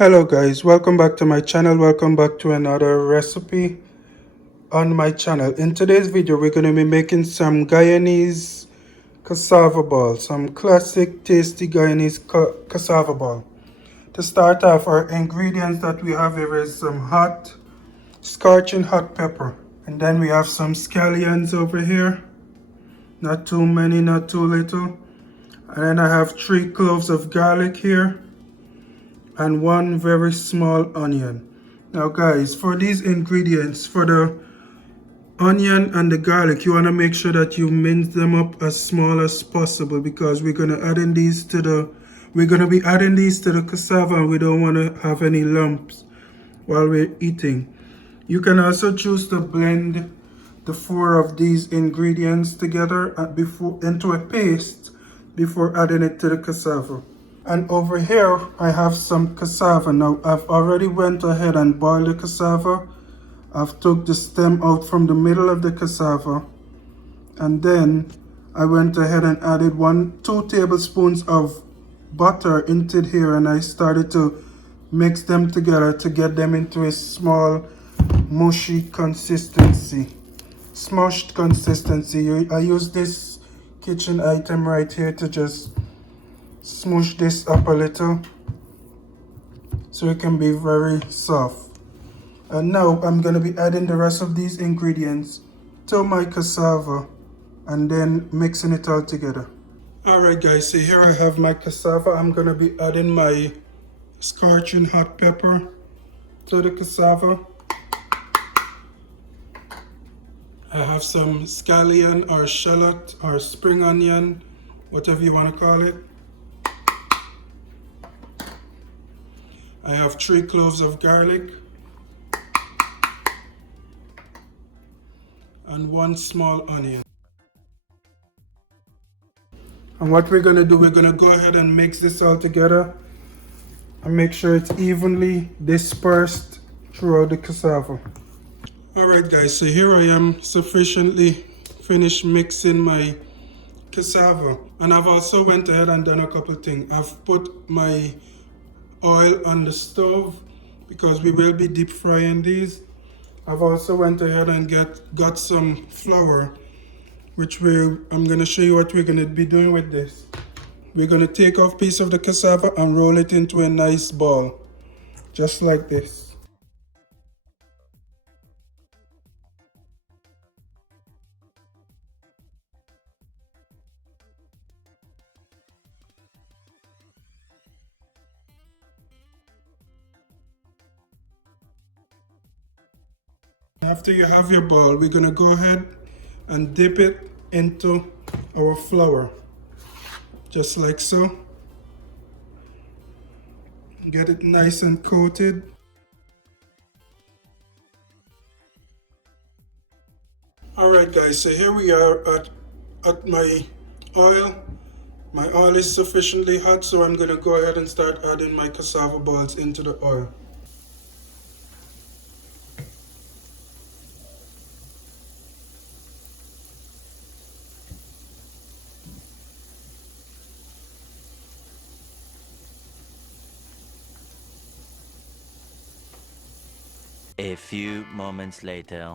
Hello guys, welcome back to my channel. Welcome back to another recipe on my channel. In today's video we're going to be making some Guyanese cassava ball, some classic tasty Guyanese cassava ball. To start off, our ingredients that we have here is some scorching hot pepper, and then we have some scallions over here, not too many, not too little, and then I have 3 cloves of garlic here and 1 very small onion. Now guys, for these ingredients, for the onion and the garlic, you want to make sure that you mince them up as small as possible, because we're going to be adding these to the cassava, and we don't want to have any lumps while we're eating. You can also choose to blend the 4 of these ingredients together into a paste before adding it to the cassava. And over here I have some cassava. Now I've already went ahead and boiled the cassava. I've took the stem out from the middle of the cassava, and then I went ahead and added 2 tablespoons of butter into here, and I started to mix them together to get them into a small mushy consistency, smushed consistency. I use this kitchen item right here to just smush this up a little so it can be very soft. And now I'm going to be adding the rest of these ingredients to my cassava and then mixing it all together. Alright guys, so here I have my cassava. I'm going to be adding my scorching hot pepper to the cassava. I have some scallion or shallot or spring onion, whatever you want to call it. I have 3 cloves of garlic and 1 small onion. And what we're going to do, we're going to go ahead and mix this all together and make sure it's evenly dispersed throughout the cassava. Alright guys, so here I am sufficiently finished mixing my cassava, and I've also went ahead and done a couple things. I've put my oil on the stove because we will be deep frying these. I've also went ahead and got some flour, which I'm going to show you what we're going to be doing with this. We're going to take off a piece of the cassava and roll it into a nice ball, just like this. After you have your ball, we're going to go ahead and dip it into our flour, just like so. Get it nice and coated. Alright guys, so here we are at my oil. My oil is sufficiently hot, so I'm going to go ahead and start adding my cassava balls into the oil. A few moments later.